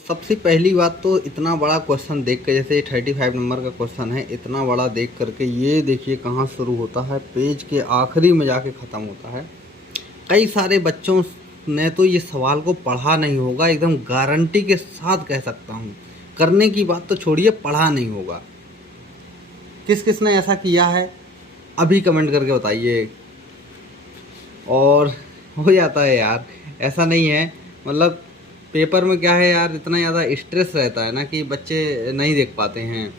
सबसे पहली बात तो इतना बड़ा क्वेश्चन देख के, जैसे 35 नंबर का क्वेश्चन है, इतना बड़ा देख करके ये देखिए कहाँ शुरू होता है, पेज के आखिरी में जाके ख़त्म होता है। कई सारे बच्चों ने तो ये सवाल को पढ़ा नहीं होगा, एकदम गारंटी के साथ कह सकता हूँ। करने की बात तो छोड़िए, पढ़ा नहीं होगा। किस किस ने ऐसा किया है अभी कमेंट करके बताइए। और हो जाता है यार, ऐसा नहीं है, मतलब पेपर में क्या है यार, इतना ज़्यादा स्ट्रेस रहता है ना कि बच्चे नहीं देख पाते हैं।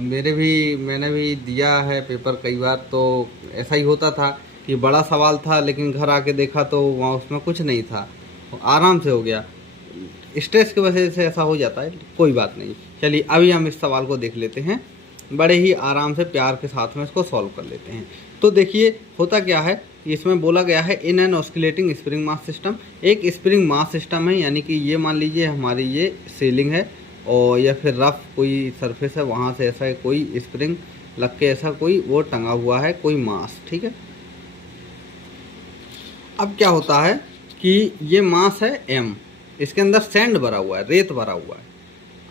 मैंने भी दिया है पेपर कई बार, तो ऐसा ही होता था कि बड़ा सवाल था लेकिन घर आके देखा तो वहाँ उसमें कुछ नहीं था, आराम से हो गया। स्ट्रेस की वजह से ऐसा हो जाता है, कोई बात नहीं। चलिए अभी हम इस सवाल को देख लेते हैं, बड़े ही आराम से प्यार के साथ में इसको सॉल्व कर लेते हैं। तो देखिए होता क्या है, इसमें बोला गया है in an oscillating spring mass system. एक स्प्रिंग मास सिस्टम है, यानी कि ये मान लीजिए हमारी ये सीलिंग है और या फिर रफ कोई सरफेस है, वहाँ से ऐसा कोई स्प्रिंग लग के ऐसा कोई वो टंगा हुआ है, कोई मास, ठीक है। अब क्या होता है कि ये मास है m, इसके अंदर सैंड भरा हुआ है, रेत भरा हुआ है।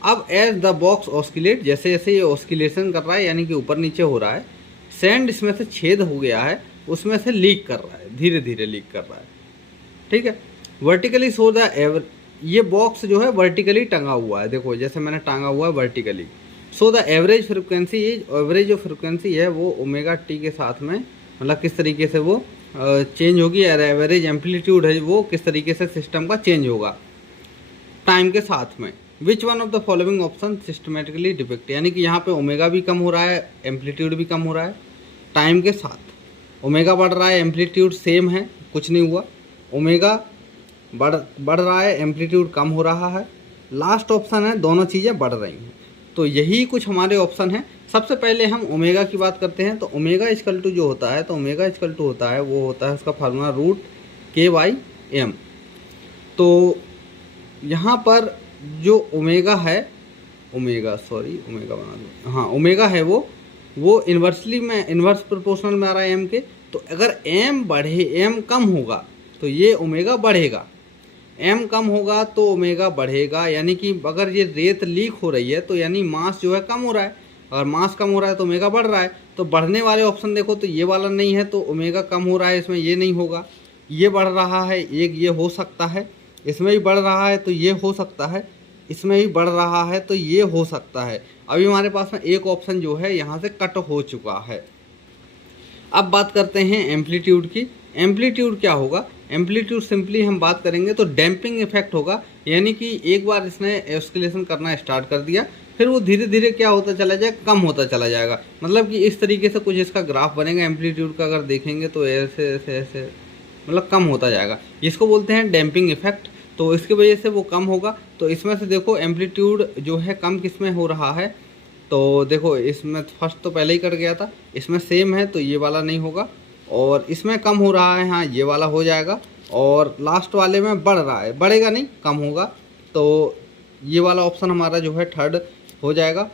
अब एज द बॉक्स ऑस्किलेट, जैसे जैसे ये ऑस्किलेशन कर रहा है, यानी कि ऊपर नीचे हो रहा है, सैंड इसमें से छेद हो गया है, उसमें से लीक कर रहा है, धीरे धीरे लीक कर रहा है, ठीक है। वर्टिकली सो द एवर, ये बॉक्स जो है वर्टिकली टंगा हुआ है, देखो जैसे मैंने टांगा हुआ है vertically. So the average frequency, average जो फ्रिक्वेंसी है वो ओमेगा टी के साथ में, मतलब किस तरीके से वो चेंज होगी, एवरेज एम्पलीट्यूड है वो किस तरीके से सिस्टम का चेंज होगा टाइम के साथ में। Which one of the following option systematically depict, यानी कि यहाँ पे ओमेगा भी कम हो रहा है, एम्पलीट्यूड भी कम हो रहा है टाइम के साथ। ओमेगा बढ़ रहा है, एम्पलीट्यूड सेम है, कुछ नहीं हुआ। ओमेगा बढ़ रहा है, एम्पलीट्यूड कम हो रहा है। लास्ट ऑप्शन है दोनों चीज़ें बढ़ रही हैं। तो यही कुछ हमारे ऑप्शन हैं। सबसे पहले हम ओमेगा की बात करते हैं। तो ओमेगा इक्वल टू जो होता है, तो ओमेगा इक्वल टू होता है, वो होता है उसका फार्मूला रूट k/m। तो यहाँ पर जो ओमेगा है, ओमेगा बना दो, हाँ ओमेगा है वो इन्वर्सली में, इन्वर्स प्रोपोर्शनल में आ रहा है m के। तो अगर m बढ़े, m कम होगा तो ये ओमेगा बढ़ेगा, m कम होगा तो ओमेगा बढ़ेगा। यानी कि अगर ये रेत लीक हो रही है तो यानी मास जो है कम हो रहा है, और मास कम हो रहा है तो ओमेगा बढ़ रहा है। तो बढ़ने वाले ऑप्शन देखो तो ये वाला नहीं है, तो ओमेगा कम हो रहा है, इसमें ये नहीं होगा। ये बढ़ रहा है, एक ये हो सकता है, इसमें भी बढ़ रहा है तो ये हो सकता है, इसमें भी बढ़ रहा है तो ये हो सकता है। अभी हमारे पास में एक ऑप्शन जो है यहाँ से कट हो चुका है। अब बात करते हैं एम्पलीट्यूड की। एम्पलीट्यूड क्या होगा, एम्पलीट्यूड सिंपली हम बात करेंगे तो डैम्पिंग इफेक्ट होगा। यानी कि एक बार इसने ऑस्किलेशन करना स्टार्ट कर दिया, फिर वो धीरे धीरे क्या होता चला जाएगा, कम होता चला जाएगा। मतलब कि इस तरीके से कुछ इसका ग्राफ बनेगा एम्पलीट्यूड का, अगर देखेंगे तो ऐसे ऐसे ऐसे मतलब कम होता जाएगा। इसको बोलते हैं डैम्पिंग इफेक्ट। तो इसकी वजह से वो कम होगा। तो इसमें से देखो एम्पलीट्यूड जो है कम किस में हो रहा है, तो देखो इसमें फर्स्ट तो पहले ही कट गया था, इसमें सेम है तो ये वाला नहीं होगा, और इसमें कम हो रहा है, हाँ ये वाला हो जाएगा, और लास्ट वाले में बढ़ रहा है, बढ़ेगा नहीं कम होगा, तो ये वाला ऑप्शन हमारा जो है थर्ड हो जाएगा।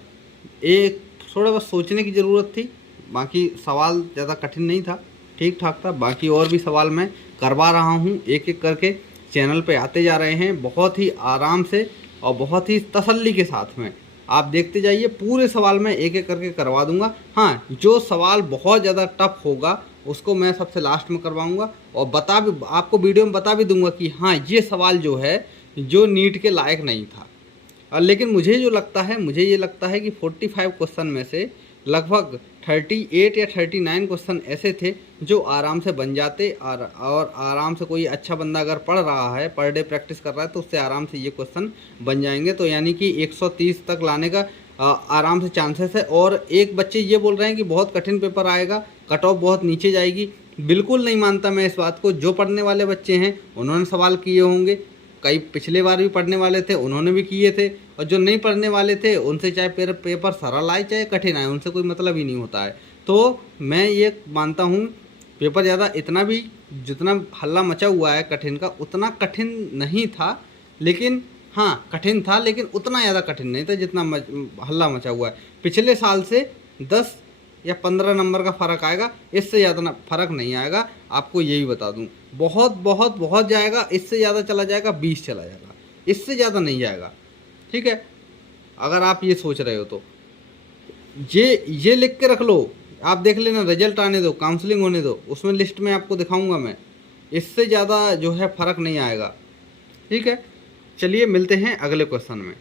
एक थोड़ा बस सोचने की ज़रूरत थी, बाकी सवाल ज़्यादा कठिन नहीं था, ठीक ठाक था। बाकी और भी सवाल मैं करवा रहा हूँ, एक एक करके चैनल पे आते जा रहे हैं, बहुत ही आराम से और बहुत ही तसल्ली के साथ में आप देखते जाइए। पूरे सवाल मैं एक एक करके करवा दूंगा। हाँ, जो सवाल बहुत ज़्यादा टफ होगा उसको मैं सबसे लास्ट में करवाऊंगा, और आपको वीडियो में बता भी दूंगा कि हाँ ये सवाल जो है जो नीट के लायक नहीं था। और लेकिन मुझे ये लगता है कि 45 क्वेश्चन में से लगभग 38 या 39 क्वेश्चन ऐसे थे जो आराम से बन जाते, और आराम से कोई अच्छा बंदा अगर पढ़ रहा है, पर डे प्रैक्टिस कर रहा है, तो उससे आराम से ये क्वेश्चन बन जाएंगे। तो यानी कि 130 तक लाने का आराम से चांसेस है। और एक बच्चे ये बोल रहे हैं कि बहुत कठिन पेपर आएगा, कट ऑफ बहुत नीचे जाएगी। बिल्कुल नहीं मानता मैं इस बात को। जो पढ़ने वाले बच्चे हैं उन्होंने सवाल किए होंगे, कई पिछले बार भी पढ़ने वाले थे उन्होंने भी किए थे, और जो नहीं पढ़ने वाले थे उनसे चाहे पेपर सरल आए चाहे कठिन आए, उनसे कोई मतलब ही नहीं होता है। तो मैं ये मानता हूँ पेपर ज़्यादा इतना भी, जितना हल्ला मचा हुआ है कठिन का, उतना कठिन नहीं था। लेकिन हाँ कठिन था, लेकिन उतना ज़्यादा कठिन नहीं था जितना हल्ला मचा हुआ है। पिछले साल से 10 या 15 नंबर का फ़र्क आएगा, इससे ज़्यादा फ़र्क नहीं आएगा, आपको यही बता दूं। बहुत बहुत बहुत जाएगा, इससे ज़्यादा चला जाएगा 20 चला जाएगा, इससे ज़्यादा नहीं जाएगा। ठीक है, अगर आप ये सोच रहे हो तो ये लिख के रख लो, आप देख लेना, रिजल्ट आने दो, काउंसलिंग होने दो, उसमें लिस्ट में आपको दिखाऊंगा मैं, इससे ज़्यादा जो है फ़र्क नहीं आएगा। ठीक है, चलिए मिलते हैं अगले क्वेश्चन में।